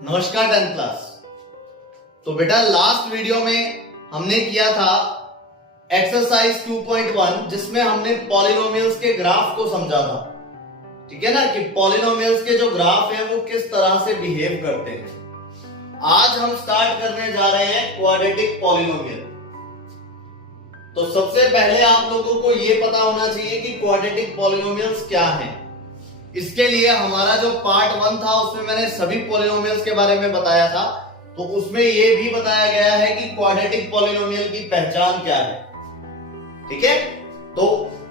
नमस्कार 10th class. तो बेटा लास्ट वीडियो में हमने किया था एक्सरसाइज 2.1 जिसमें हमने पॉलिनोमियल्स के ग्राफ को समझा था। ठीक है ना, कि पॉलिनोमियल्स के जो ग्राफ है वो किस तरह से बिहेव करते हैं। आज हम स्टार्ट करने जा रहे हैं क्वाड्रेटिक पॉलिनोमियल। तो सबसे पहले आप लोगों को यह पता होना चाहिए कि क्वाड्रेटिक पॉलिनोमियल्स क्या हैं। इसके लिए हमारा जो पार्ट 1 था उसमें मैंने सभी पॉलिनोमियल्स के बारे में बताया था, तो उसमें यह भी बताया गया है कि क्वाड्रेटिक पॉलिनोमियल की पहचान क्या है। ठीक है, तो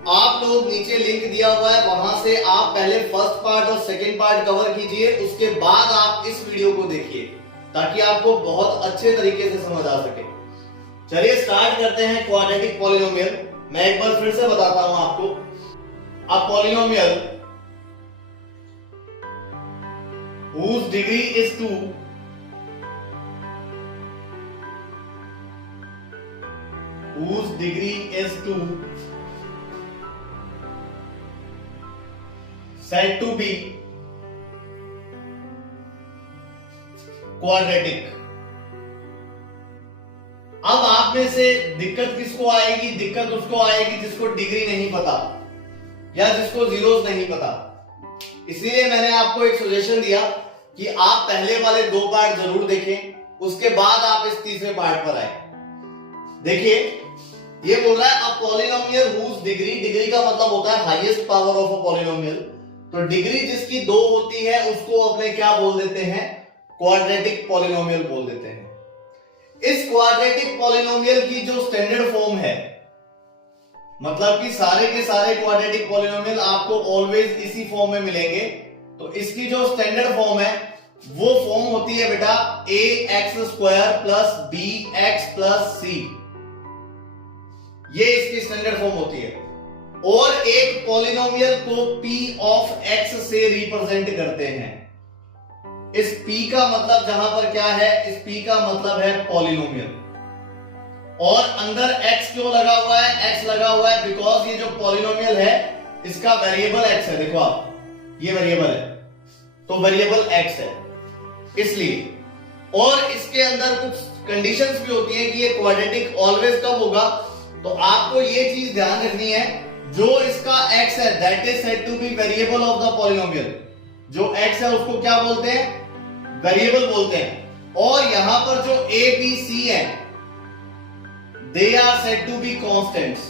आप लोग नीचे लिंक दिया हुआ है, वहां से आप पहले फर्स्ट पार्ट और सेकंड पार्ट कवर कीजिए, उसके बाद आप इस वीडियो को देखिए ताकि आपको बहुत अच्छे तरीके से समझ आ सके। चलिए स्टार्ट करते हैं क्वाड्रेटिक पॉलिनोमियल। मैं एक बार फिर से बताता हूं आपको। A polynomial whose degree is 2 said to be quadratic। अब आप में से दिक्कत किसको आएगी? दिक्कत उसको आएगी जिसको डिग्री नहीं पता या जिसको जीरोस नहीं पता। इसीलिए मैंने आपको एक सजेशन दिया कि आप पहले वाले 2 पार्ट जरूर देखें, उसके बाद आप इस तीसरे पार्ट पर आए। देखिए ये बोल रहा है अ पॉलिनोमियल हुज डिग्री का मतलब होता है highest power of a polynomial. तो डिग्री जिसकी 2 होती है उसको अपने क्या बोल देते हैं? क्वाड्रेटिक पॉलिनोमियल बोल देते हैं। इस क्वाड्रेटिक पॉलिनोमियल की जो स्टैंडर्ड फॉर्म है, मतलब कि सारे के सारे क्वाड्रेटिक पॉलिनोमियल आपको ऑलवेज इसी फॉर्म में मिलेंगे। तो इसकी जो स्टैंडर्ड फॉर्म है वो फॉर्म होती है बेटा ax² plus bx plus c। ये इसकी स्टैंडर्ड फॉर्म होती है। और एक पॉलिनोमियल को p ऑफ x से रिप्रेजेंट करते हैं। इस p का मतलब जहां पर क्या है, इस p का मतलब है पॉलिनोमियल। और अंदर x क्यों लगा हुआ है? x लगा हुआ है बिकॉज ये जो पॉलिनोमियल है इसका वेरिएबल x है। देखो आप, ये वेरिएबल है तो वेरिएबल x है इसलिए। और इसके अंदर कुछ कंडीशंस भी होती हैं कि ये क्वाड्रेटिक ऑलवेज कब होगा। तो आपको ये चीज ध्यान रखनी है, जो इसका x है that is said to be variable of the polynomial. जो x है उसको क्या बोलते हैं? वेरिएबल बोलते हैं। और यहां पर जो a b c है they are said to be constants।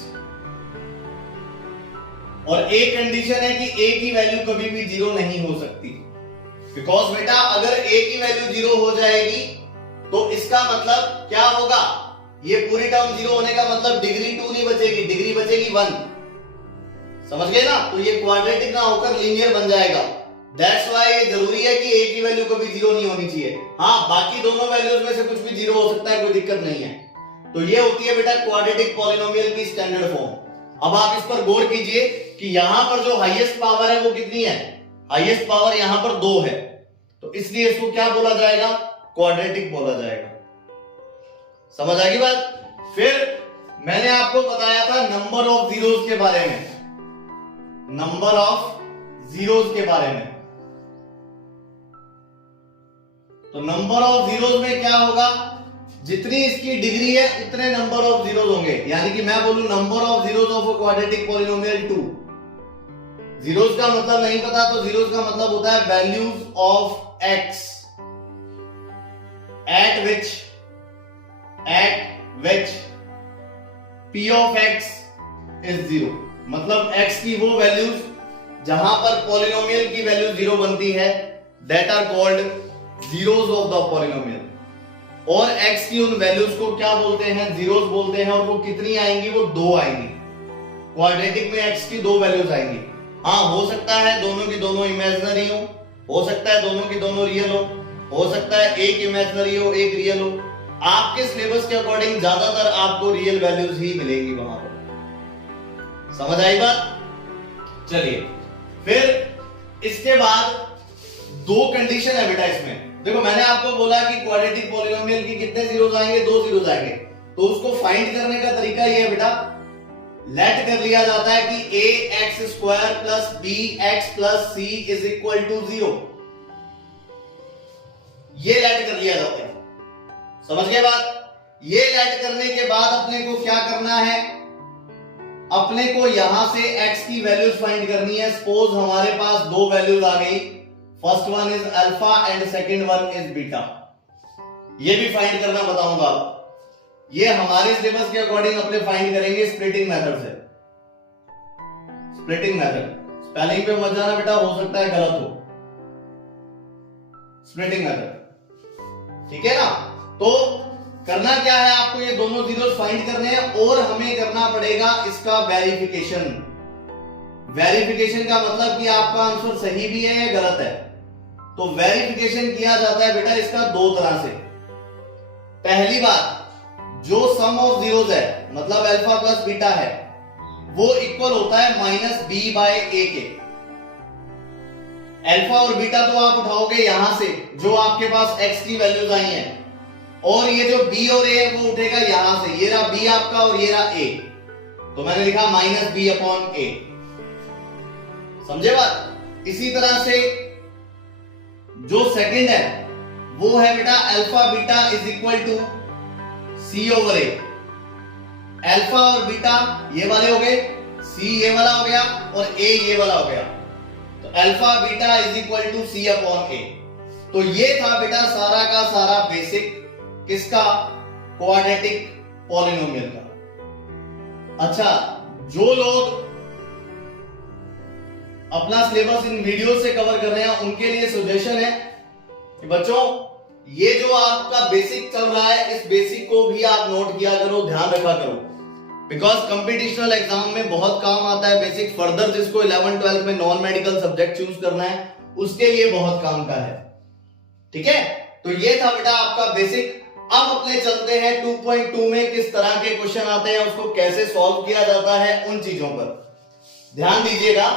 और एक कंडीशन है कि a की वैल्यू कभी भी 0 नहीं हो सकती। बिकॉज बेटा अगर a की वैल्यू 0 हो जाएगी तो इसका मतलब क्या होगा? ये पूरी टर्म 0 होने का मतलब डिग्री 2 नहीं बचेगी, डिग्री बचेगी 1। समझ गए ना? तो ये क्वाड्रेटिक ना होकर लीनियर बन जाएगा। दैट्स व्हाई ये जरूरी है कि a की वैल्यू कभी 0 नहीं होनी चाहिए। हाँ, बाकी दोनों वैल्यूज में से कुछ भी 0 हो सकता है, कोई दिक्कत नहीं है। तो ये होती है बेटा क्वाड्रेटिक पॉलिनोमियल की स्टैंडर्ड फॉर्म। अब आप इस पर गौर कीजिए कि यहां पर जो हाईएस्ट पावर है वो कितनी है? हाईएस्ट पावर यहां पर 2 है, तो इसलिए इसको क्या बोला जाएगा? क्वाड्रेटिक बोला जाएगा। समझ आ गई बात? फिर मैंने आपको बताया था नंबर ऑफ जीरोस के बारे में, नंबर ऑफ जीरोस के बारे में। तो नंबर ऑफ जीरोस में क्या होगा? जितनी इसकी डिग्री है उतने नंबर ऑफ जीरोस होंगे। यानी कि मैं बोलूं number of zeros of a quadratic polynomial 2। Zeros का मतलब नहीं पता तो जीरोस का मतलब होता है values of x eight which p of x is 0। मतलब x की वो वैल्यूज जहां पर पॉलिनोमियल की वैल्यू 0 बनती है that are called zeros of the polynomial. और x की उन वैल्यूज को क्या बोलते हैं? जीरोस बोलते हैं। और वो कितनी आएंगी? वो 2 आएंगी। क्वाड्रेटिक में x की 2 वैल्यूज आएंगी। हाँ, हो सकता है दोनों की दोनों इमेजिनरी हो सकता है दोनों की दोनों रियल हो सकता है एक इमेजिनरी हो एक रियल हो। आपके सिलेबस के अकॉर्डिंग ज्यादातर आपको रियल वैल्यूज ही मिलेंगी वहां पर। समझ आई बात? चलिए फिर इसके बाद 2 कंडीशन है बेटा इसमें। देखो मैंने आपको बोला कि क्वाड्रेटिक पॉलिनोमियल की कितने जीरोस आएंगे? 2 जीरोस आएंगे। तो उसको फाइंड करने का तरीका ये है बेटा, लेट कर लिया जाता है कि ax² plus bx plus c is equal to 0। ये लेट कर लिया जाता है। समझ गए बात? ये लेट करने के बाद अपने को क्या करना है, अपने को यहां से x की वैल्यूज फाइंड करनी है। सपोज हमारे पास दो वैल्यूज आ गई, first one is alpha and second one is beta. ये भी फाइंड करना बताऊंगा। ये हमारे सिलेबस के अकॉर्डिंग अपने फाइंड करेंगे स्प्लिटिंग मेथड से। स्प्लिटिंग मेथड, स्पेलिंग पे मत जाना बेटा, हो सकता है गलत हो। स्प्लिटिंग मेथड, ठीक है ना? तो करना क्या है, आपको ये दोनों जीरोस फाइंड करने हैं और हमें करना पड़ेगा इसका वेरिफिकेशन। वेरिफिकेशन का मतलब कि आपका आंसर सही भी है या गलत है। तो वेरिफिकेशन किया जाता है बेटा इसका दो तरह से। पहली बात, जो सम ऑफ जीरोस है, मतलब अल्फा प्लस बीटा है, वो इक्वल होता है माइनस बी बाय ए के। अल्फा और बीटा तो आप उठाओगे यहां से, जो आपके पास एक्स की वैल्यूज आई हैं, और ये जो b और a है वो उठेगा यहां से। ये रहा b आपका और ये रहा a, तो मैंने लिखा माइनस बी अपॉन ए। समझे बात? इसी तरह से जो सेकंड है वो है बेटा alpha beta is equal to c over a। Alpha और बीटा ये वाले हो गए, c ये वाला हो गया और a ये वाला हो गया। तो alpha beta is equal to c upon a। तो ये था बेटा सारा का सारा बेसिक किसका, क्वाड्रेटिक पॉलिनोमियल का। अच्छा, जो लोग अपना सिलेबस इन वीडियो से कवर कर रहे हैं उनके लिए सजेशन है कि बच्चों ये जो आपका बेसिक चल रहा है, इस बेसिक को भी आप नोट किया करो, ध्यान रखा करो, बिकॉज कंपटीशनल एग्जाम में बहुत काम आता है बेसिक। फर्दर जिसको 11th 12th में नॉन मेडिकल सब्जेक्ट चूज करना है उसके लिए बहुत काम का है। ठीक है, तो ये था बेटा आपका बेसिक। अब अपने चलते हैं 2.2 में किस तरह के क्वेश्चन आते हैं, उसको कैसे सॉल्व किया जाता है, उन चीजों पर ध्यान दीजिएगा।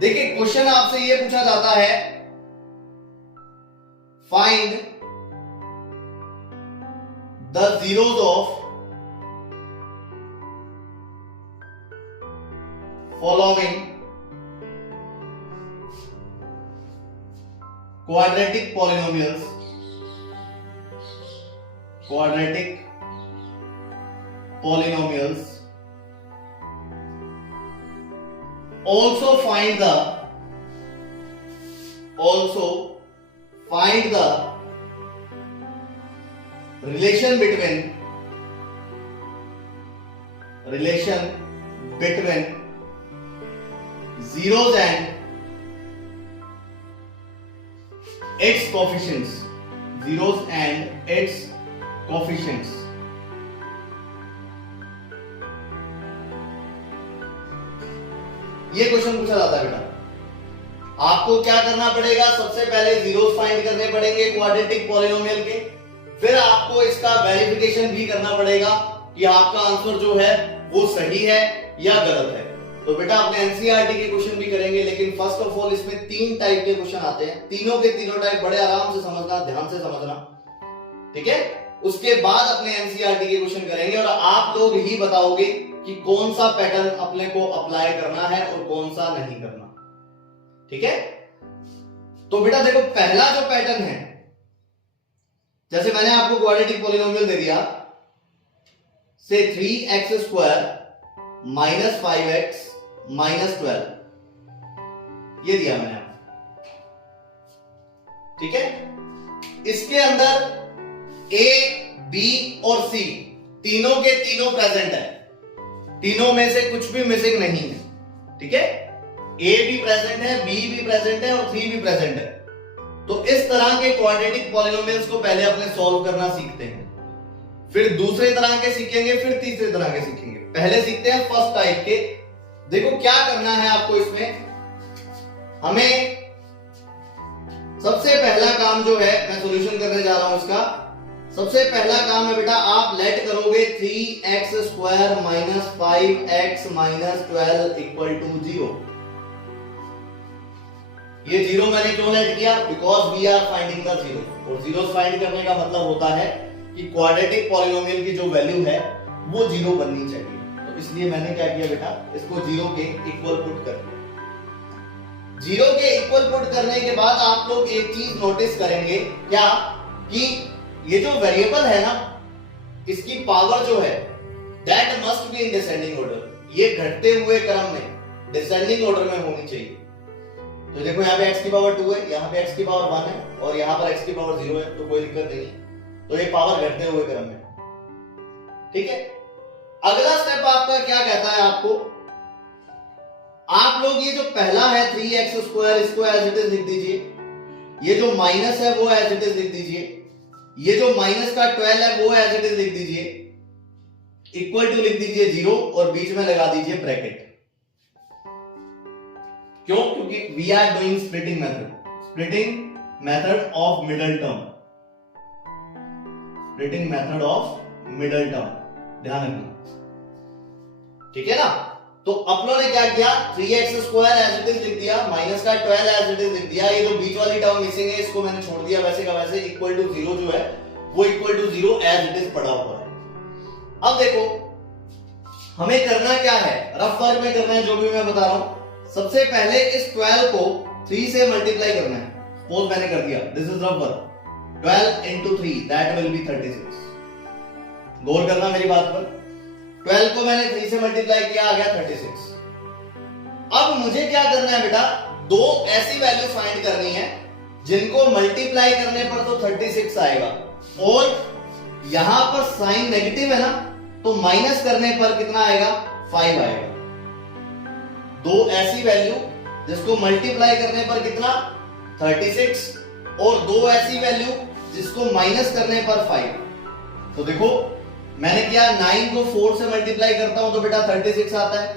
देखिए क्वेश्चन आपसे ये पूछा जाता है, find the zeros of following quadratic polynomials. Quadratic polynomials. Also find the relation between zeros and its coefficients. Zeros and its coefficients. ये क्वेश्चन पूछा जाता है बेटा। आपको क्या करना पड़ेगा, सबसे पहले जीरोस फाइंड करने पड़ेंगे क्वाड्रेटिक पॉलिनोमियल के, फिर आपको इसका वेरिफिकेशन भी करना पड़ेगा कि आपका आंसर जो है वो सही है या गलत है। तो बेटा अपने एनसीईआरटी के क्वेश्चन भी करेंगे, लेकिन फर्स्ट ऑफ ऑल इसमें 3 टाइप के क्वेश्चन आते हैं। तीनों के तीनों टाइप बड़े आराम से समझना, ध्यान से समझना, ठीक है। उसके बाद अपने एनसीईआरटी के क्वेश्चन करेंगे और आप लोग ही बताओगे कि कौन सा पैटर्न अपने को अप्लाई करना है और कौन सा नहीं करना, ठीक है। तो बेटा देखो पहला जो पैटर्न है, जैसे मैंने आपको क्वाड्रेटिक पॉलिनोमियल दे दिया, से 3x² - 5x - 12, ये दिया मैंने आपको, ठीक है। इसके अंदर A, B और C तीनों के तीनों प्रेजेंट है, तीनों में से कुछ भी मिसिंग नहीं है, ठीक है। A भी प्रेजेंट है, B भी प्रेजेंट है और 3 भी प्रेजेंट है। तो इस तरह के क्वाड्रेटिक पॉलिनोमियल्स को पहले अपने सॉल्व करना सीखते हैं, फिर दूसरे तरह के सीखेंगे, फिर तीसरे तरह के सीखेंगे। पहले सीखते हैं फर्स्ट टाइप के। देखो क्या करना है आपको इसमें, हमें सबसे पहला काम जो है, मैं सॉल्यूशन करने जा रहा हूं इसका। सबसे पहला काम है बेटा, आप लेट करोगे 3x² - 5x - 12 = 0। ये 0 मैंने क्यों लेट किया, because we are finding the zero, और जीरो फाइंड करने का मतलब होता है कि क्वाड्रेटिक पॉलिनोमियल की जो वैल्यू है वो 0 बननी चाहिए। तो इसलिए मैंने क्या किया बेटा, इसको 0 के इक्वल पुट कर दिया। जीरो के इक्वल पुट करने के बाद आप लोग एक चीज नोटिस करेंगे क्या, कि ये जो वेरिएबल है ना, इसकी पावर जो है that must be in descending order, ये घटते हुए क्रम में डिसेंडिंग ऑर्डर में होनी चाहिए। तो देखो यहाँ पे x की पावर 2 है, यहाँ पे x की पावर 1 है और यहाँ पर x की पावर 0 है, तो कोई दिक्कत नहीं है। तो ये पावर घटते हुए क्रम में, ठीक है। अगला स्टेप आपका क्या कहता है, आपको आप लोग ये जो पहला है 3x² इसको एज इट इज लिख दीजिए, ये जो माइनस है वो एज इट इज लिख दीजिए, ये जो माइनस का 12 है वो एज इट इज लिख दीजिए, इक्वल टू लिख दीजिए 0 और बीच में लगा दीजिए ब्रैकेट। क्यों? क्योंकि we are doing splitting method of middle term, splitting method of middle term, ध्यान रखना, ठीक है ना। तो अपनों ने क्या किया, 3x² एज इट इज लिख दिया, माइनस का 12 एज इट इज लिख दिया, ये जो बीच वाली टर्म मिसिंग है इसको मैंने छोड़ दिया वैसे का वैसे, इक्वल टू 0 जो है वो equal to 0 as it is पड़ा हुआ है। अब देखो हमें करना क्या है, रफ वर्क में करना है जो भी मैं बता रहा हूं। सबसे पहले इस 12 को 3 से मल्टीप्लाई करना है, सपोज मैंने कर दिया, this is rough work, 12 into 3 that will be 36। गौर करना मेरी बात पर, 12 को मैंने 3 से मल्टीप्लाई किया, आ गया 36। अब मुझे क्या करना है बेटा, दो ऐसी वैल्यू फाइंड करनी है जिनको मल्टीप्लाई करने पर तो 36 आएगा, और यहां पर साइन नेगेटिव है ना, तो माइनस करने पर कितना आएगा, 5 आएगा। दो ऐसी वैल्यू जिसको मल्टीप्लाई करने पर कितना, 36, और दो ऐसी वैल्यू जिसको माइनस करने पर 5। तो देखो मैंने क्या, 9 को 4 से मल्टीप्लाई करता हूं तो बेटा 36 आता है,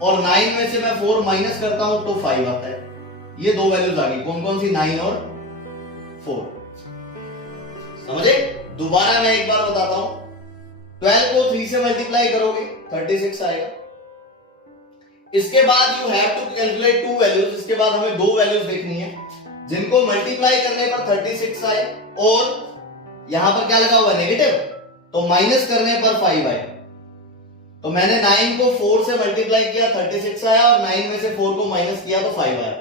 और 9 में से मैं 4 माइनस करता हूं तो 5 आता है। ये दो वैल्यूज आ गई, कौन कौन सी, 9 और 4। समझे? दोबारा मैं एक बार बताता हूं, 12 को 3 से मल्टीप्लाई करोगे 36 आएगा। इसके बाद you have to calculate two values, इसके बाद हमें दो वैल्यूज देखनी है जिनको मल्टीप्लाई करने पर 36 आए, और यहां पर क्या लगा हुआ है, नेगेटिव, तो माइनस करने पर 5 आए। तो मैंने 9 को 4 से मल्टीप्लाई किया, 36 आया, और 9 में से 4 को माइनस किया तो 5 आया,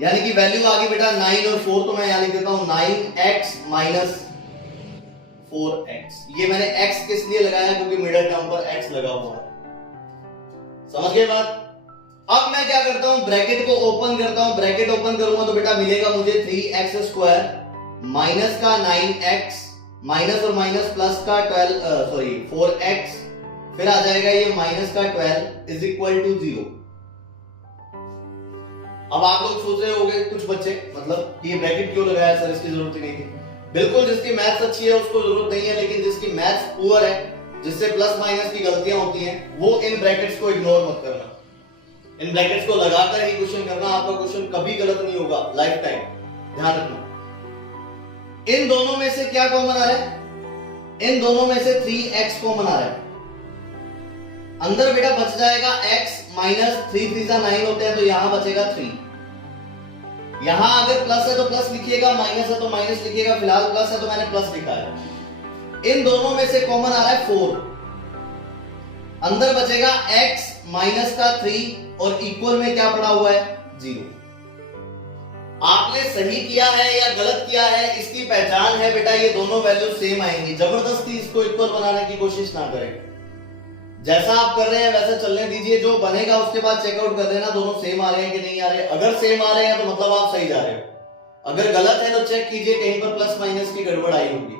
यानी कि वैल्यू आ गई बेटा 9 और 4। तो मैं यहां लिख देता हूं 9x माइनस 4x। ये मैंने x किस लिए लगाया, क्योंकि मिडिल टर्म पर x लगा हुआ है। समझ गए बात? अब मैं क्या करता हूं, ब्रैकेट को ओपन करता हूं, ब्रैकेट ओपन करूंगा तो बेटा मिलेगा मुझे 3x² माइनस का 9x माइनस और माइनस प्लस का 4x, फिर आ जाएगा ये माइनस का 12 इज इक्वल टू 0। अब आप लोग सोच रहे होंगे कुछ बच्चे, मतलब ये ब्रैकेट क्यों लगाया सर, इसकी जरूरत ही नहीं थी। बिल्कुल, जिसकी मैथ्स अच्छी है उसको जरूरत नहीं है, लेकिन जिसकी मैथ्स पुअर है, जिससे प्लस माइनस की गलतियां होती हैं, वो इन ब्रैकेट्स को इग्नोर मत करना। इन ब्रैकेट्स को लगाकर ही क्वेश्चन करना, आपका क्वेश्चन कभी गलत नहीं होगा लाइफ टाइम, ध्यान रखना। इन दोनों में से क्या कॉमन आ रहा है, इन दोनों में से 3x कॉमन आ रहा है। अंदर बेटा बच जाएगा x माइनस 3 3 9 होते हैं, तो यहां बचेगा 3। यहां अगर प्लस है तो प्लस लिखिएगा, माइनस है तो माइनस लिखिएगा, फिलहाल प्लस है तो मैंने प्लस लिखा है। इन दोनों में से कॉमन आ रहा है 4, अंदर बचेगा x माइनस का 3 और इक्वल में क्या पड़ा हुआ है, 0। आपने सही किया है या गलत किया है इसकी पहचान है बेटा, ये दोनों वैल्यू सेम आएंगी। जबरदस्ती इसको इक्वल बनाने की कोशिश ना करें, जैसा आप कर रहे हैं वैसा चलने दीजिए, जो बनेगा उसके बाद चेकआउट कर लेना दोनों सेम आ रहे हैं कि नहीं आ रहे। अगर सेम आ रहे हैं तो मतलब आप सही जा रहे हो, अगर गलत है तो चेक कीजिए कहीं पर प्लस माइनस की गड़बड़ आई होगी।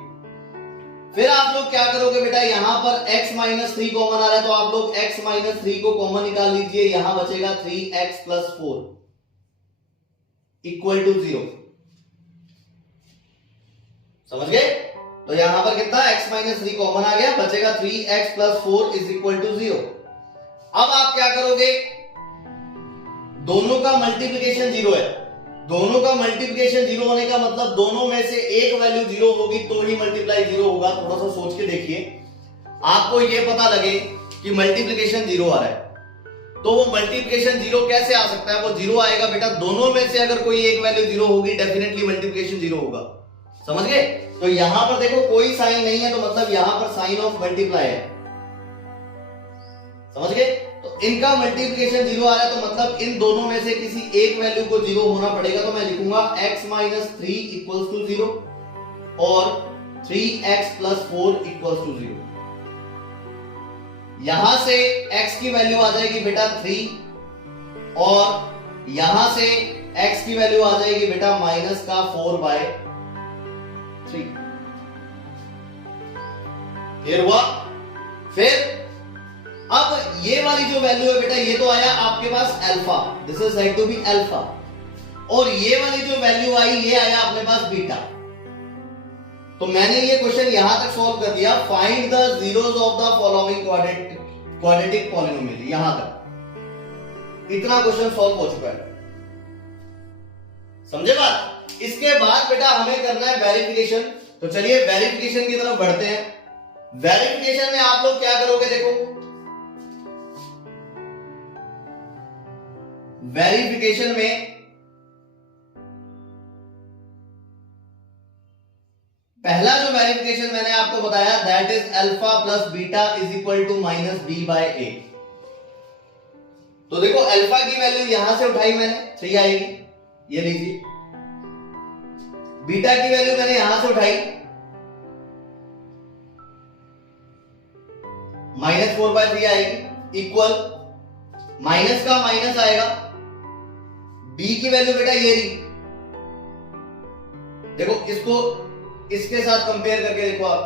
फिर आप लोग क्या करोगे बेटा, यहां पर x माइनस 3 कॉमन आ रहा है तो आप लोग x माइनस 3 को कॉमन निकाल लीजिए, यहां बचेगा 3x प्लस 4 इक्वल टू 0। समझ गए? तो यहां पर कितना, x माइनस 3 कॉमन आ गया, बचेगा 3x plus 4 is equal to 0। अब आप क्या करोगे, दोनों का मल्टीप्लिकेशन 0 है, दोनों का मल्टीप्लिकेशन 0 होने का मतलब दोनों में से एक वैल्यू 0 होगी तो ही मल्टीप्लाई 0 होगा। थोड़ा सा सोच के देखिए, आपको ये पता लगे कि मल्टीप्लिकेशन 0 आ रहा है, तो वो मल्टीप्लिकेशन 0 कैसे आ सकता है, वो 0 आएगा बेटा, दोनों में से अगर कोई एक वैल्यू 0 होगी डेफिनेटली मल्टीप्लिकेशन 0 होगा। समझ गए? तो यहां पर देखो कोई साइन नहीं है, तो मतलब यहां पर साइन ऑफ मल्टीप्लाई है। समझ गए? तो इनका मल्टीप्लिकेशन 0 आ रहा है, तो मतलब इन दोनों में से किसी एक वैल्यू को 0 होना पड़ेगा। तो मैं लिखूंगा x माइनस 3 इक्वल्स टू 0 और 3x प्लस 4 इक्वल्स टू 0। यहां से x की वैल्यू आ जाएगी बेटा 3 और यहां से x की वैल्यू आ जाएगी बेटा माइनस का 4/3। क्लियर हुआ? फिर अब ये वाली जो वैल्यू है बेटा, ये तो आया आपके पास alpha, this is said to be alpha, और ये वाली जो वैल्यू आई ये आया अपने पास बीटा। तो मैंने ये क्वेश्चन यहां तक सॉल्व कर दिया, find the zeros of the following quadratic polynomial, यहां तक इतना क्वेश्चन सॉल्व हो चुका है। समझे बात? इसके बाद बेटा हमें करना है वेरिफिकेशन। तो चलिए वेरिफिकेशन की तरफ बढ़ते हैं। वेरिफिकेशन में आप लोग क्या करोगे, देखो वेरिफिकेशन में पहला जो वेरिफिकेशन मैंने आपको बताया that is alpha plus beta is equal to minus B by A. तो देखो अल्फा की वैल्यू यहां से उठाई मैंने, 3 आएगी, ये लीजिए। बीटा की वैल्यू मैंने यहां से उठाई, माइनस 4/3 आएगी, इक्वल माइनस का माइनस आएगा, बी की वैल्यू बेटा ये रही। देखो इसको इसके साथ कंपेयर करके देखो आप,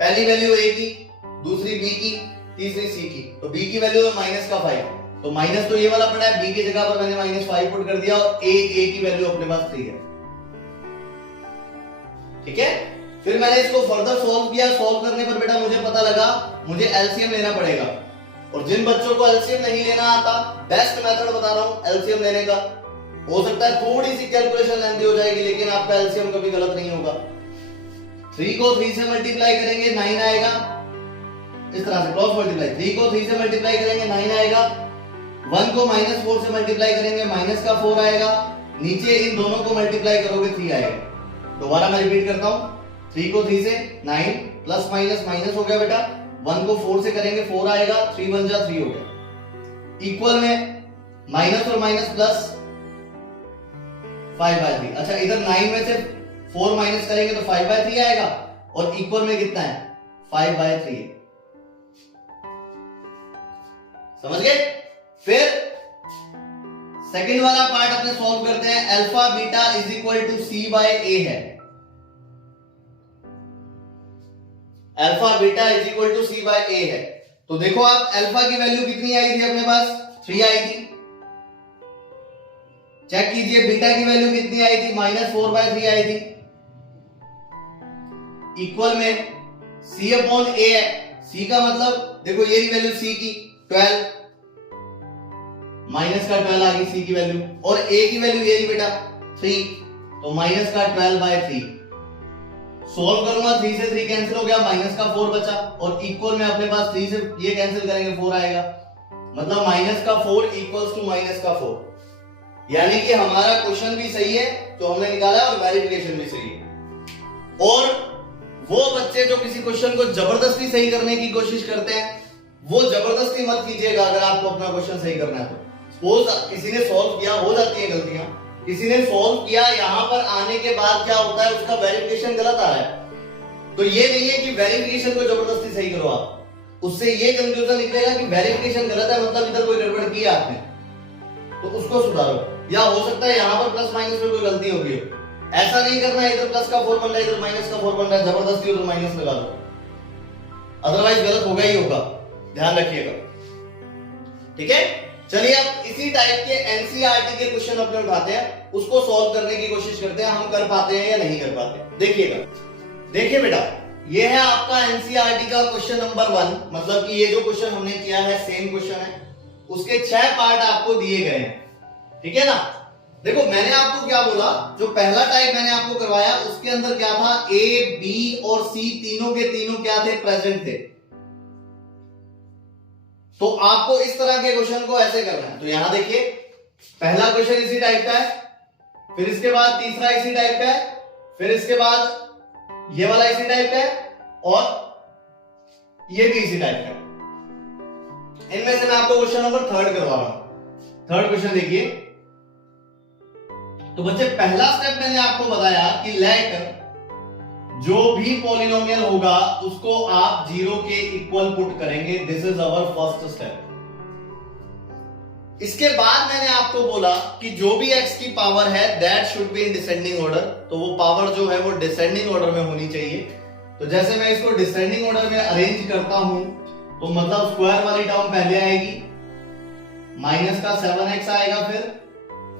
पहली वैल्यू ए की, दूसरी बी की, तीसरी सी की। तो बी की वैल्यू है माइनस का 5, तो माइनस तो ये वाला पड़ा है, बी की जगह पर मैंने माइनस 5 पुट कर दिया और ए की वैल्यू अपने पास 3 है। ठीक है, फिर मैंने इसको फर्दर सॉल्व किया। सॉल्व करने पर बेटा मुझे पता लगा मुझे एलसीएम लेना पड़ेगा, और जिन बच्चों को एलसीएम नहीं लेना आता, बेस्ट मेथड बता रहा हूं एलसीएम लेने का। हो सकता है थोड़ी सी कैलकुलेशन लेंथी हो जाएगी, लेकिन आपका एलसीएम कभी गलत नहीं होगा। 3 को 3 से मल्टीप्लाई करेंगे 9 आएगा, इस तरह से क्रॉस मल्टीप्लाई। 3 को 3 से मल्टीप्लाई करेंगे 9 आएगा, 1 को माइनस 4 से मल्टीप्लाई करेंगे माइनस का 4 आएगा, नीचे इन दोनों को मल्टीप्लाई करोगे 3 आएगा। दोबारा मैं रिपीट करता हूं, 3 को 3 से 9 प्लस माइनस माइनस हो गया बेटा, 1 को 4 से करेंगे 4 आएगा, 3 1 जा 3 हो गया, इक्वल में माइनस और माइनस प्लस 5/3। अच्छा इधर 9 में से 4 माइनस करेंगे तो 5/3 आएगा, और इक्वल में कितना है 5/3 है। समझ गए? फिर सेकंड वाला पार्ट अपने सॉल्व करते हैं। Alpha beta is equal to C by A है। Alpha beta is equal to C by A है। तो देखो आप अल्फा की वैल्यू कितनी आई थी अपने पास, 3 आई थी। चेक कीजिए बीटा की वैल्यू कितनी आई थी, माइनस 4/3 आई थी, इक्वल में c अपॉन ए है। c का मतलब देखो ये रही वैल्यू c की 12, माइनस का 12 आ गई c की वैल्यू, और a की वैल्यू ये रही बेटा 3, तो माइनस का 12/3। सोल्व करूंगा, 3 से 3 कैंसिल हो गया, माइनस का 4 बचा, और इक्वल में अपने पास 3 से ये कैंसिल करेंगे 4 आएगा, मतलब माइनस का 4 इक्वल्स टू माइनस का 4। यानी कि हमारा क्वेश्चन भी सही है जो हमने निकाला है, और वेरिफिकेशन भी सही है। और वो बच्चे जो किसी क्वेश्चन को जबरदस्ती सही करने की कोशिश करते हैं, वो जबरदस्ती मत कीजिएगा। अगर आपको अपना क्वेश्चन सही करना है तो सपोज किसी ने सॉल्व किया, हो जाती है गलतियां, किसी ने सॉल्व किया, यहां पर आने के बाद क्या होता है उसका वेरिफिकेशन गलत आ रहा है, तो ये नहीं है कि वेरिफिकेशन को जबरदस्ती सही करो आप, उससे ये कंक्लूजन निकलेगा कि वेरिफिकेशन गलत है, मतलब इधर कोई गड़बड़ की आपने, तो उसको सुधारो। या हो सकता है यहां पर प्लस माइनस में कोई गलती हो गई हो, ऐसा नहीं करना है इधर प्लस का 4 बन रहा है इधर माइनस का 4 बन रहा है, जबरदस्ती उधर माइनस लगा दो, अदरवाइज गलत होगा ही होगा, ध्यान रखिएगा। ठीक है, चलिए अब इसी टाइप के एनसीईआरटी के क्वेश्चन अपने उठाते हैं, उसको सॉल्व करने की कोशिश करते हैं, हम कर पाते हैं या नहीं कर पाते। देखिएगा, देखिए बेटा, ये है आपका एनसीईआरटी का क्वेश्चन नंबर 1, मतलब कि ये जो क्वेश्चन हमने किया है सेम क्वेश्चन है, उसके 6 पार्ट आपको दिए गए हैं। ठीक है ना? देखो मैंने आपको क्या बोला, जो पहला टाइप मैंने आपको करवाया उसके अंदर क्या था, ए बी और सी तीनों के तीनों क्या थे, प्रेजेंट थे। तो आपको इस तरह के क्वेश्चन को ऐसे करना है। तो यहां देखिए पहला क्वेश्चन इसी टाइप का है, फिर इसके बाद तीसरा इसी टाइप का है, फिर इसके बाद ये वाला इसी टाइप का है, और ये भी इसी टाइप का है। इनमें से मैं आपको क्वेश्चन नंबर 3 करवा रहा हूं। थर्ड क्वेश्चन देखिए। तो बच्चे पहला स्टेप मैंने आपको बताया कि लेट जो भी पॉलिनोमियल होगा उसको आप 0 के इक्वल पुट करेंगे। This is our first step. इसके बाद मैंने आपको बोला कि जो भी x की पावर है that should be in descending order. तो वो पावर जो है वो डिसेंडिंग ऑर्डर में होनी चाहिए। तो जैसे मैं इसको डिसेंडिंग ऑर्डर में अरेंज करता हूं तो मतलब स्क्वायर वाली टर्म पहले आएगी, माइनस का 7x आएगा,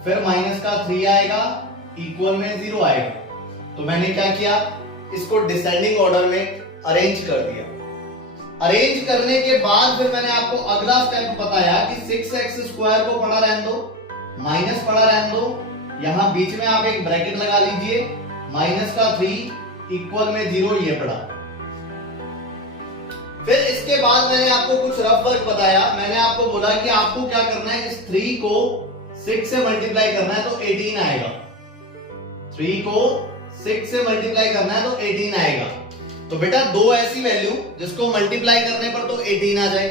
फिर माइनस का 3 आएगा, इक्वल में 0 आएगा। तो मैंने क्या किया, इसको डिसेंडिंग ऑर्डर में अरेंज कर दिया। अरेंज करने के बाद फिर मैंने आपको अगला स्टेप बताया कि 6x स्क्वायर को पढ़ा रहने दो, माइनस पढ़ा रहने दो, यहां बीच में आप एक ब्रैकेट लगा लीजिए, माइनस का 3 इक्वल में 0 ये पढ़ा। फिर इसके बाद मैंने आपको कुछ रफ वर्क बताया। मैंने आपको बोला कि आपको क्या करना है, इस 3 को 6 से मल्टीप्लाई करना है तो 18 आएगा। 3 को 6 से मल्टीप्लाई करना है तो 18 आएगा। तो बेटा दो ऐसी वैल्यू जिसको मल्टीप्लाई करने पर तो 18 आ जाए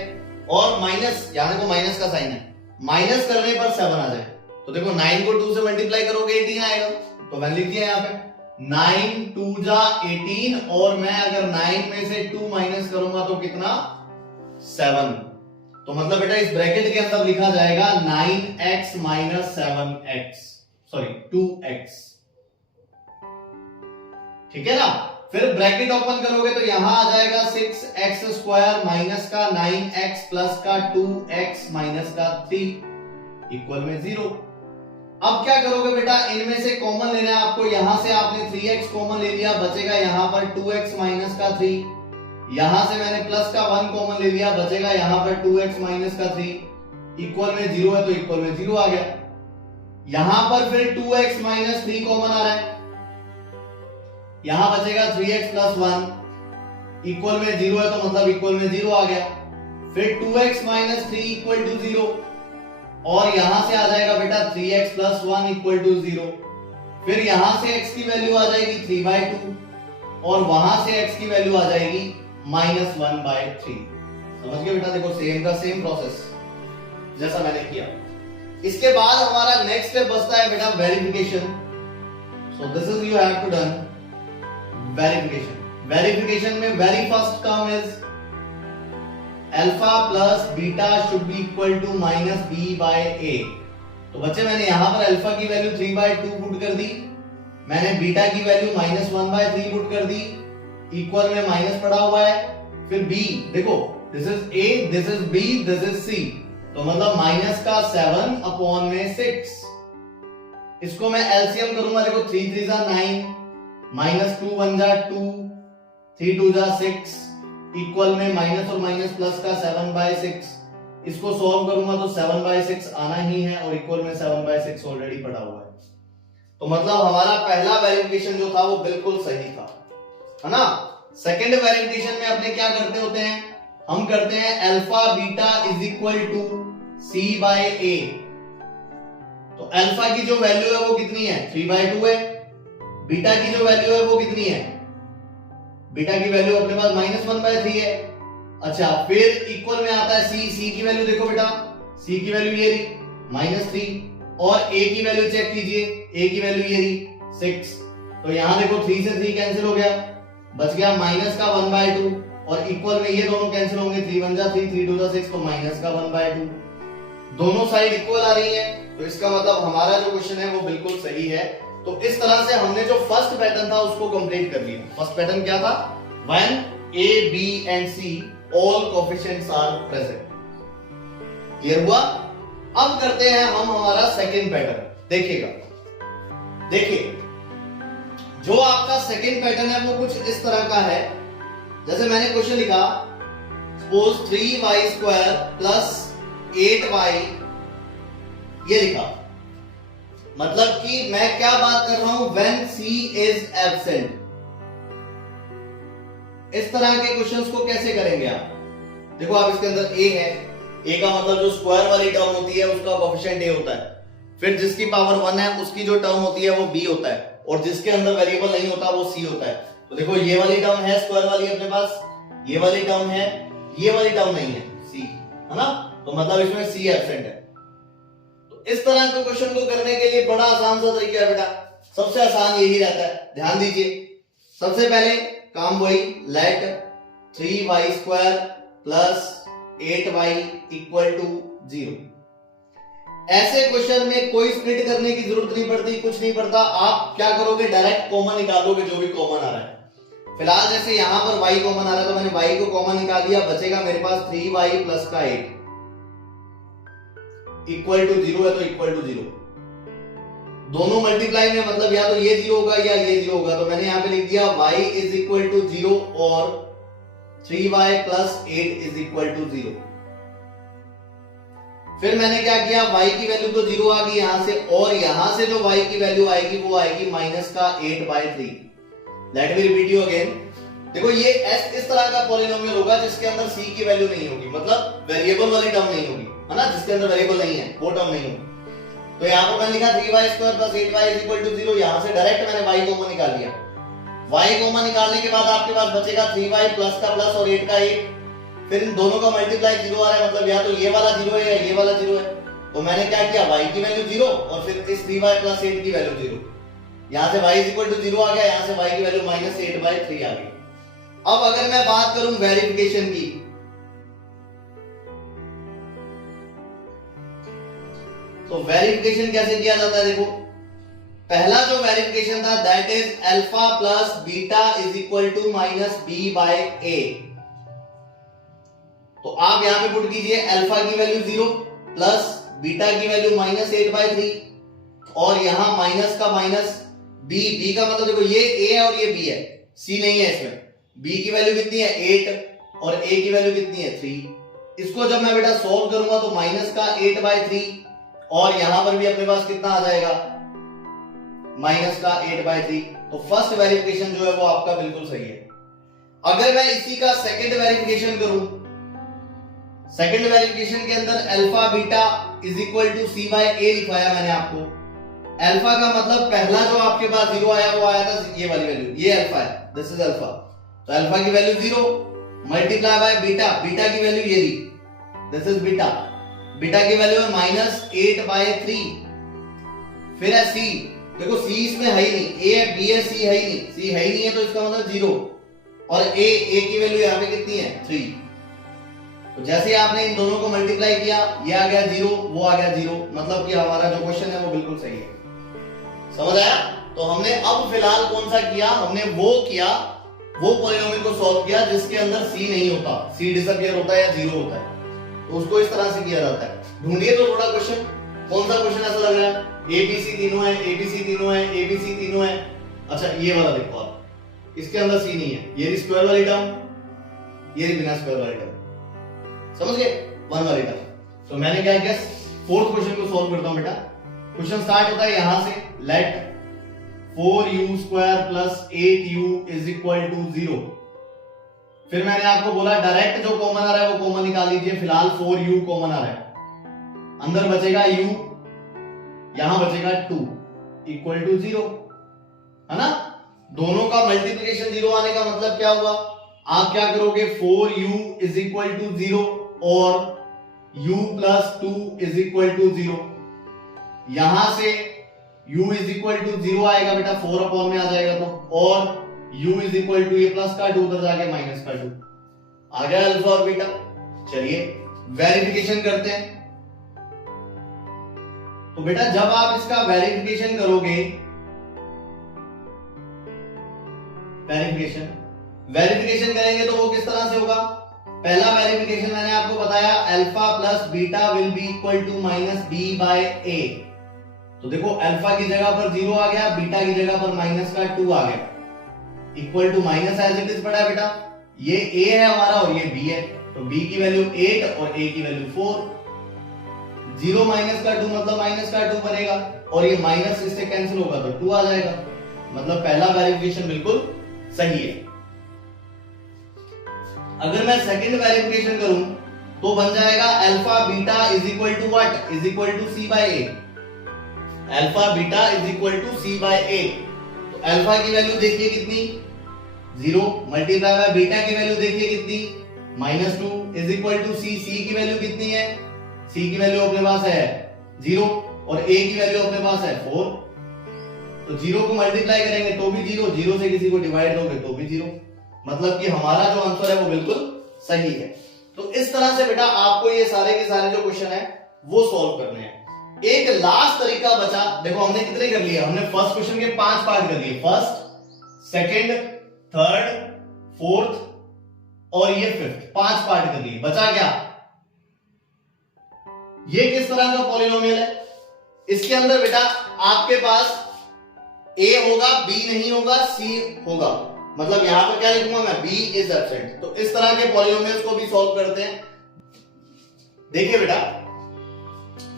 और माइनस, यहां देखो माइनस का साइन है, माइनस करने पर 7 आ जाए। तो देखो 9 को 2 से मल्टीप्लाई करोगे 18 आएगा। तो मैंने लिख दिया यहां पे 9 2 जा 18 और मैं अगर 9 में से 2 माइनस करूंगा तो कितना, 7। तो मतलब बेटा इस ब्रैकेट के अंदर लिखा जाएगा 9x minus 7x, sorry 2x। ठीक है ना। फिर ब्रैकेट ओपन करोगे तो यहां आ जाएगा 6x स्क्वायर माइनस का 9x प्लस का 2x माइनस का 3 इक्वल में 0। अब क्या करोगे बेटा, इनमें से कॉमन लेना है आपको। यहां से आपने 3x कॉमन ले लिया, बचेगा यहां पर 2x माइनस का 3। यहां से मैंने प्लस का 1 कॉमन ले लिया, बचेगा यहां पर 2x माइनस का 3 इक्वल में 0 है तो इक्वल में 0 आ गया। यहां पर फिर 2x माइनस 3 कॉमन आ रहा है, यहां बचेगा 3x प्लस 1 इक्वल में 0 है तो मतलब इक्वल में 0 आ गया। फिर 2x माइनस 3 इक्वल टू 0 और यहां से आ जाएगा बेटा 3x प्लस 1 इक्वल टू 0। फिर यहां से x की वैल्यू आ जाएगी 3/2 और वहां से x की वैल्यू आ जाएगी -1/3। समझ गए बेटा, देखो सेम का सेम प्रोसेस जैसा मैंने किया। इसके बाद हमारा नेक्स्ट स्टेप बचता है बेटा verification. So this is you have to done verification. वेरिफिकेशन में very first term is alpha plus beta should be equal to -b/a। तो बच्चे मैंने यहां पर अल्फा की वैल्यू 3/2 पुट कर दी, मैंने बीटा की वैल्यू -1/3 पुट कर दी, इक्वल में माइनस पड़ा हुआ है। फिर b देखो, this is a, this is b, this is c। तो मतलब माइनस का 7 अपॉन में 6। इसको मैं एलसीएम करूंगा, देखो 3 3 जा 9, -2 1 जा 2, 3 2 जा 6 इक्वल में माइनस और माइनस प्लस का 7/6। इसको सॉल्व करूंगा तो 7/6 आना ही है और इक्वल में 7/6 ऑलरेडी पड़ा हुआ है। तो मतलब हमारा पहला वेरिफिकेशन जो था वो बिल्कुल सही था, है ना। सेकंड वेरिफिकेशन में अपने क्या करते होते हैं, हम करते हैं alpha beta is equal to c/a। तो अल्फा की जो वैल्यू है वो कितनी है, 3/2 है। बीटा की जो वैल्यू है वो कितनी है, बीटा की वैल्यू अपने पास -1/3 है। अच्छा, फिर इक्वल में आता है c की वैल्यू देखो बेटा, c की वैल्यू ये रही -3 और a की वैल्यू चेक कीजिए, a की वैल्यू ये रही 6। तो यहां देखो 3 से 3 कैंसिल हो गया, बच गया माइनस का 1/2 और इक्वल में ये दोनों कैंसिल होंगे, 3 1 जा 3, 3 2 जा 6 तो माइनस का 1/2। दोनों साइड इक्वल आ रही है, तो इसका मतलब हमारा जो क्वेश्चन है वो बिल्कुल सही है। तो इस तरह से हमने जो फर्स्ट पैटर्न था उसको कंप्लीट कर लिया। फर्स्ट पैटर्न क्या था, when a b and c all coefficients are present। Clear हुआ। अब करते हैं हम हमारा सेकंड पैटर्न। देखिएगा, देखिए जो आपका सेकंड पैटर्न है वो कुछ इस तरह का है। जैसे मैंने क्वेश्चन लिखा, सपोज 3y² प्लस 8y, ये लिखा। मतलब कि मैं क्या बात कर रहा हूं, when c is absent। इस तरह के क्वेश्चंस को कैसे करेंगे आप, देखो आप इसके अंदर a है, a का मतलब जो स्क्वायर वाली टर्म होती है उसका कोएफिशिएंट a होता है। फिर जिसकी पावर 1 है उसकी जो टर्म होती है वो b होता है और जिसके अंदर वेरिएबल नहीं होता वो c होता है। तो देखो ये वाली टर्म है स्क्वायर वाली अपने पास, ये वाली टर्म है, ये वाली टर्म नहीं है c, है ना। तो मतलब इसमें सी एब्सेंट है। तो इस तरह के क्वेश्चन को करने के लिए बड़ा आसान सा तरीका है बेटा, सबसे आसान यही रहता है। ध्यान दीजिए, सबसे पहले काम वही, late 3y² plus 8y equal to 0। ऐसे क्वेश्चन में कोई स्प्लिट करने की जरूरत नहीं पड़ती, कुछ नहीं पड़ता। आप क्या करोगे, डायरेक्ट कॉमन निकालोगे जो भी कॉमन आ रहा है। फिलहाल जैसे यहां पर y कॉमन आ रहा है तो मैंने y को कॉमन निकाल लिया, बचेगा मेरे पास 3y प्लस का 8 इक्वल टू 0 है, तो इक्वल टू 0। दोनों मल्टीप्लाई में मतलब या तो ये 0 होगा या ये 0 होगा, तो मैंने यहां पे लिख दिया y इज इक्वल टू 0 और 3y plus 8 is equal to 0। फिर मैंने क्या किया, y की वैल्यू तो 0 आ गई यहां से, और यहां से जो y की वैल्यू आएगी वो आएगी माइनस का 8/3। Let me repeat you again. देखो ये s इस तरह का पॉलिनोमियल होगा जिसके अंदर c की वैल्यू नहीं होगी, मतलब वेरिएबल वाली टर्म नहीं होगी, है ना, जिसके अंदर वेरिएबल नहीं है वो टर्म नहीं होगी। तो यहां पर मैंने लिखा 3y² plus 8y is equal to 0। यहां से डायरेक्ट मैंने y कॉमन निकाल लिया। y कॉमन निकालने के बाद आपके पास बचेगा 3y प्लस का प्लस और 8 का 8। फिर इन दोनों का मल्टीप्लाई 0 आ रहा है, मतलब या तो ये वाला 0 है या ये वाला 0 है। तो मैंने क्या किया, y की वैल्यू 0 और फिर इस 3y प्लस 8 की वैल्यू 0। यहां से y इज इक्वल टू 0 आ गया, यहां से y की वैल्यू माइनस 8/3 आ गई। अब अगर मैं बात करूं वेरिफिकेशन की, तो वेरिफिकेशन कैसे किया जाता है, देखो पहला जो वेरिफिकेशन था that is alpha plus beta is equal to minus b/a। तो आप यहां पे पुट कीजिए अल्फा की वैल्यू 0 प्लस बीटा की वैल्यू माइनस 8/3 और यहां माइनस का माइनस b का मतलब देखो ये a है और ये b है, c नहीं है इसमें। b की वैल्यू कितनी है 8 और a की वैल्यू कितनी है 3। इसको जब मैं बेटा सॉल्व करूंगा तो माइनस का 8/3 और यहां पर भी अपने पास कितना आ जाएगा माइनस का 8/3। तो फर्स्ट वेरिफिकेशन जो है वो आपका बिल्कुल सही है। अगर मैं इसी का सेकंड वेरिफिकेशन करूं, सेकंड वेरिफिकेशन के अंदर alpha beta is equal to c/a लिखवाया मैंने आपको। अल्फा का मतलब पहला जो आपके पास 0 आया वो आया था ये वाली वैल्यू, ये अल्फा है, दिस इज अल्फा। तो अल्फा की value 0 multiply by beta, beta की वैल्यू ये रही, दिस इज बीटा। बीटा की वैल्यू है माइनस 8/3। फिर है c, देखो c इसमें है ही नहीं, a है b है c है ही नहीं, c है ही नहीं है तो इसका मतलब 0 और a की वैल्यू यहाँ पे कितनी है 3। तो जैसे आपने इन दोनों को मल्टीप्लाई किया, ये आ गया 0 वो आ गया 0, मतलब कि हमारा जो क्वेश्चन है वो बिल्कुल सही है। समझ आया? तो हमने अब फिलहाल कौन सा किया, हमने वो किया, वो पॉलिनोमियल को सॉल्व किया जिसके अंदर c नहीं होता, c डिसअपीयर होता है या 0 होता है, तो उसको इस तरह से किया जाता है। ढूंढिए तो थोड़ा क्वेश्चन, कौन सा क्वेश्चन ऐसा लग रहा है, ABC तीनों है, ABC तीनों है, ABC तीनों है। अच्छा ये वाला देखो आप, इसके अंदर c नहीं है, ये स्क्वायर वाली टर्म, ये बिना स्क्वायर वाली टर्म, समझ गए, 1 वाली टर्म। तो मैंने क्या किया, फोर्थ क्वेश्चन को सॉल्व करता हूं बेटा। क्वेश्चन स्टार्ट होता है यहां से, let 4u² plus 8u is equal to 0। फिर मैंने आपको बोला डायरेक्ट जो कॉमन आ रहा है वो कॉमन निकाल लीजिए। फिलहाल 4u कॉमन आ रहा है, अंदर बचेगा u, यहां बचेगा 2 इक्वल टू 0, है ना। दोनों का मल्टीप्लिकेशन 0 आने का मतलब क्या होगा, आप क्या करोगे 4u इज इक्वल टू 0 और u plus 2 is equal to 0। यहां से u इज इक्वल टू 0 आएगा बेटा, 4 अपॉन में आ जाएगा तो, और u इज इक्वल टू ये प्लस का 2 उधर जाके माइनस का 2 आ गया अल्फा और बीटा। चलिए वेरिफिकेशन करते हैं। तो बेटा जब आप इसका वेरिफिकेशन करोगे, वेरिफिकेशन करेंगे तो वो किस तरह से होगा। पहला वेरिफिकेशन मैंने आपको बताया, alpha plus beta will be equal to minus b/a। तो देखो अल्फा की जगह पर 0 आ गया, बीटा की जगह पर माइनस का 2 आ गया, equal to minus as it is पड़ा है बेटा। ये a है हमारा और ये b है, तो b की वैल्यू 8 और a की वैल्यू 4। 0 माइनस का 2 मतलब माइनस का 2 बनेगा, और ये माइनस इससे कैंसिल होगा तो 2 आ जाएगा, मतलब पहला वेरिफिकेशन बिल्कुल सही है। अगर मैं सेकंड वेरिफिकेशन करूं तो बन जाएगा alpha beta is equal to what, is equal to c/a। Alpha beta is equal to c/a। तो अल्फा की वैल्यू देखिए कितनी 0 मल्टीप्लाई बाय बीटा की वैल्यू देखिए कितनी -2 is equal to c। c की वैल्यू कितनी है सी की वैल्यू अपने पास है 0 और ए की वैल्यू अपने पास है 4। तो 0 को मल्टीप्लाई करेंगे तो भी 0, 0 से किसी को डिवाइड दोगे तो भी 0। मतलब कि हमारा जो आंसर है वो बिल्कुल सही है। तो इस तरह से बेटा आपको ये सारे के सारे जो क्वेश्चन है वो सॉल्व करने हैं। एक लास्ट तरीका बचा, देखो हमने कितने कर लिए, हमने फर्स्ट क्वेश्चन के 5 पार्ट कर लिए, फर्स्ट, सेकंड, थर्ड, फोर्थ और ये फिफ्थ, 5 पार्ट कर लिए। बचा क्या, ये किस तरह का पॉलिनोमियल है, इसके अंदर बेटा आपके पास a होगा, b नहीं होगा, c होगा। मतलब यहां पर क्या लिखूंगा मैं, b इज एब्सेंट। तो इस तरह के पॉलिनोमियल्स को भी सॉल्व करते हैं। देखिए बेटा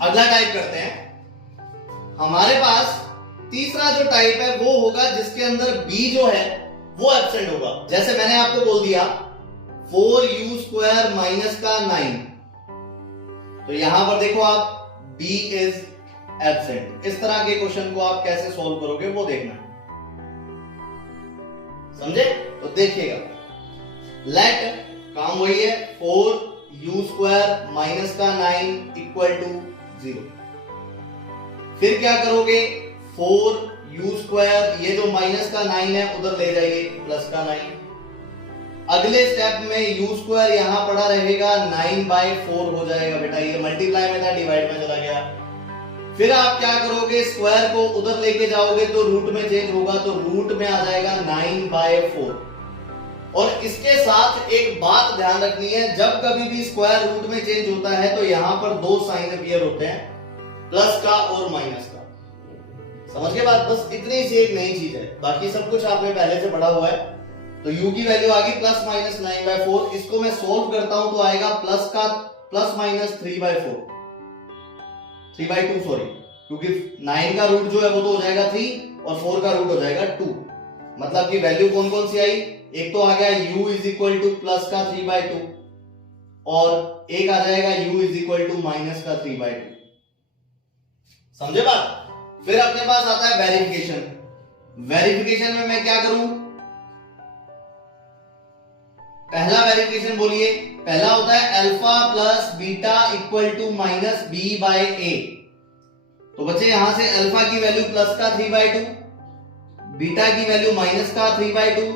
अगला टाइप करते हैं। हमारे पास तीसरा जो टाइप है वो होगा जिसके अंदर b जो है वो एब्सेंट होगा। जैसे मैंने आपको बोल दिया 4u² माइनस का 9, तो यहां पर देखो आप b इज एब्सेंट। इस तरह के क्वेश्चन को आप कैसे सॉल्व करोगे वो देखना, समझे? तो देखिएगा, लेट काम वही है, 4u² माइनस का 9 इक्वल टू 0। फिर क्या करोगे, 4u², ये जो माइनस का 9 है उधर ले जाइए, प्लस का 9। अगले स्टेप में u² यहां पड़ा रहेगा, 9/4 हो जाएगा बेटा, ये मल्टीप्लाई में था, डिवाइड में चला गया। फिर आप क्या करोगे, स्क्वायर को उधर लेके जाओगे तो रूट में चेंज होगा, तो रूट में आ जाएगा 9/4। और इसके साथ एक बात ध्यान रखनी है, जब कभी भी स्क्वायर रूट में चेंज होता है तो यहां पर 2 साइन अपीयर होते हैं, प्लस का और माइनस का। समझ के बात, बस इतनी सी एक नई चीज है, बाकी सब कुछ आपने पहले से पढ़ा हुआ है। तो u की वैल्यू आ गई प्लस माइनस 9/4। इसको मैं सोल्व करता हूं तो आएगा प्लस माइनस 3/2 सॉरी, क्योंकि 9 का रूट जो है वो तो हो जाएगा 3 और 4 का रूट हो जाएगा 2। मतलब कि वैल्यू कौन कौन सी आई, एक तो आ गया u is equal to plus का 3/2 और एक आ जाएगा u is equal to minus का 3/2। समझे बात? फिर अपने पास आता है वेरिफिकेशन। वेरिफिकेशन में मैं क्या करूं, पहला वेरिफिकेशन बोलिए, पहला होता है alpha plus beta equal to minus b/a। तो बच्चे यहां से अल्फा की वैल्यू प्लस का 3/2, बीटा की वैल्यू माइनस का 3/2,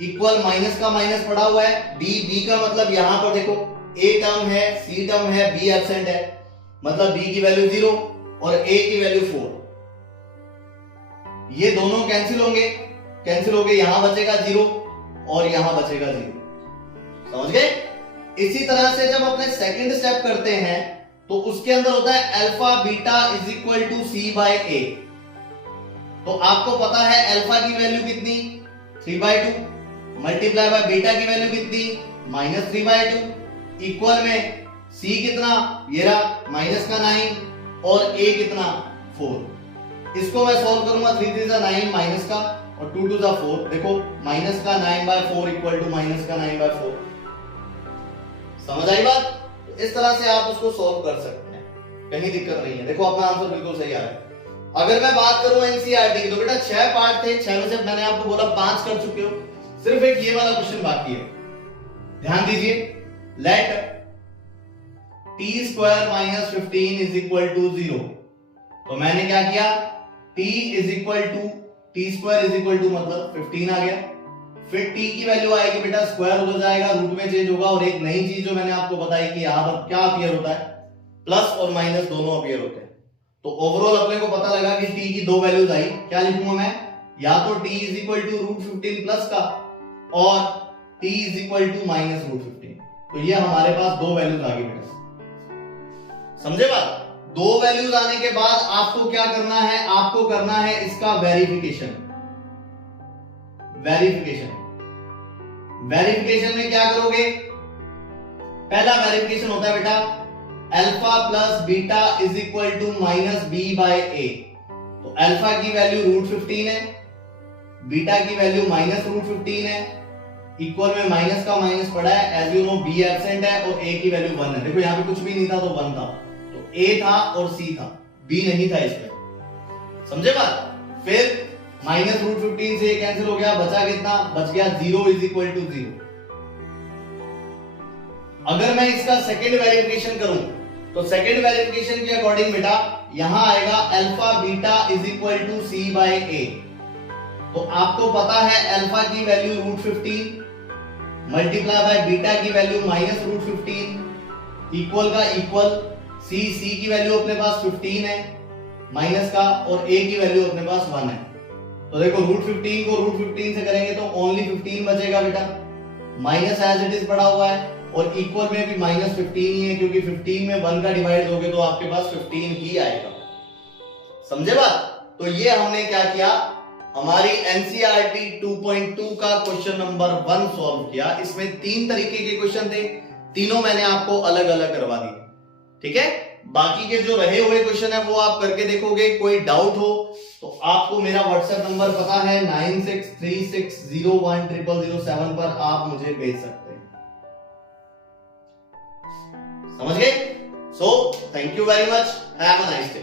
इक्वल माइनस का माइनस पड़ा हुआ है, b का मतलब यहां पर देखो a टर्म है, c टर्म है, b एब्सेंट है, मतलब b की वैल्यू 0 और a की वैल्यू 4। ये दोनों कैंसिल होंगे, यहां बचेगा 0 और यहां बचेगा 0। समझ गए? इसी तरह से जब अपने सेकंड स्टेप करते हैं तो उसके अंदर होता है alpha beta is equal to c/a। तो आपको पता है अल्फा की वैल्यू कितनी, 3/2, मल्टीप्लाई बाय बीटा की वैल्यू कितनी, माइनस 3/2, इक्वल में c कितना, ये रहा माइनस का 9 और a कितना 4। इसको मैं सॉल्व करूंगा, 3 3 जा 9 माइनस का और 2 2 जा 4। देखो माइनस का 9/4 इक्वल टू माइनस का 9/4। समझ आई बात? तो इस तरह से आप उसको सॉल्व कर सकते हैं, कहीं दिक्कत नहीं है। देखो अपना आंसर बिल्कुल सही आ रहा है। अगर मैं बात करूं एनसीईआरटी की तो बेटा 6 पार्ट थे, 6 में से मैंने आपको बोला 5 कर चुके हो, सिर्फ एक ये वाला क्वेश्चन बाकी है। ध्यान दीजिए, let t² minus 15 is equal to 0। तो मैंने क्या किया, t is equal to t² is equal to मतलब 15 आ गया। फिर t की वैल्यू आएगी बेटा, स्क्वायर हो जाएगा, रूट में चेंज होगा। और एक नई चीज जो मैंने आपको बताई कि यहां पर क्या अपीयर होता है, प्लस और माइनस दोनों अपीयर होते हैं। तो ओवरऑल अपने को पता लगा कि t की 2 वैल्यूज आई। क्या लिखूंगा मैं, या तो t is equal to √15 plus का और t is equal to minus √15। तो ये हमारे पास 2 वैल्यूज आ गई बेटा। समझे बात? 2 वैल्यूज आने के बाद आपको क्या करना है, आपको करना है इसका वेरिफिकेशन। वेरिफिकेशन में क्या करोगे, पहला वेरिफिकेशन होता है बेटा alpha plus beta is equal to minus b/a। तो अल्फा की वैल्यू √15 है, बीटा की वैल्यू माइनस √15 है, इक्वल में माइनस का माइनस पड़ा है, as you know b absent है और a की वैल्यू 1 है। देखो यहां पे कुछ भी नहीं था तो 1 था, तो a था और c था, b नहीं था इसमें। समझे बात? फिर माइनस √15 से कैंसिल हो गया, बचा कितना, बच गया 0 इज इक्वल टू 0। अगर मैं इसका सेकंड वेरिफिकेशन करूं तो सेकंड वेरिफिकेशन के अकॉर्डिंग बेटा यहां आएगा alpha beta is equal to C by A. तो आपको पता है अल्फा की वैल्यू √15 मल्टीप्लाई बाय बीटा की वैल्यू -√15 इक्वल का इक्वल सी की वैल्यू अपने पास 15 है माइनस का, और ए की वैल्यू अपने पास 1 है। तो देखो √15 को √15 से करेंगे तो ओनली 15 बचेगा बेटा, माइनस एज इट इज पड़ा हुआ है, और इक्वल में भी -15 ही है क्योंकि 15 में 1 का डिवाइड दोगे तो आपके पास 15 ही आएगा। समझे बात? तो ये हमने क्या किया, हमारी एनसीईआरटी 2.2 का क्वेश्चन नंबर 1 सॉल्व किया। इसमें 3 तरीके के क्वेश्चन थे, तीनों मैंने आपको अलग अलग करवा दिए। ठीक है, बाकी के जो रहे हुए क्वेश्चन है वो आप करके देखोगे। कोई डाउट हो तो आपको मेरा व्हाट्सएप नंबर पता है 9636010007 पर आप मुझे भेज सकते हैं। समझ गए? So thank you very much, have a nice day.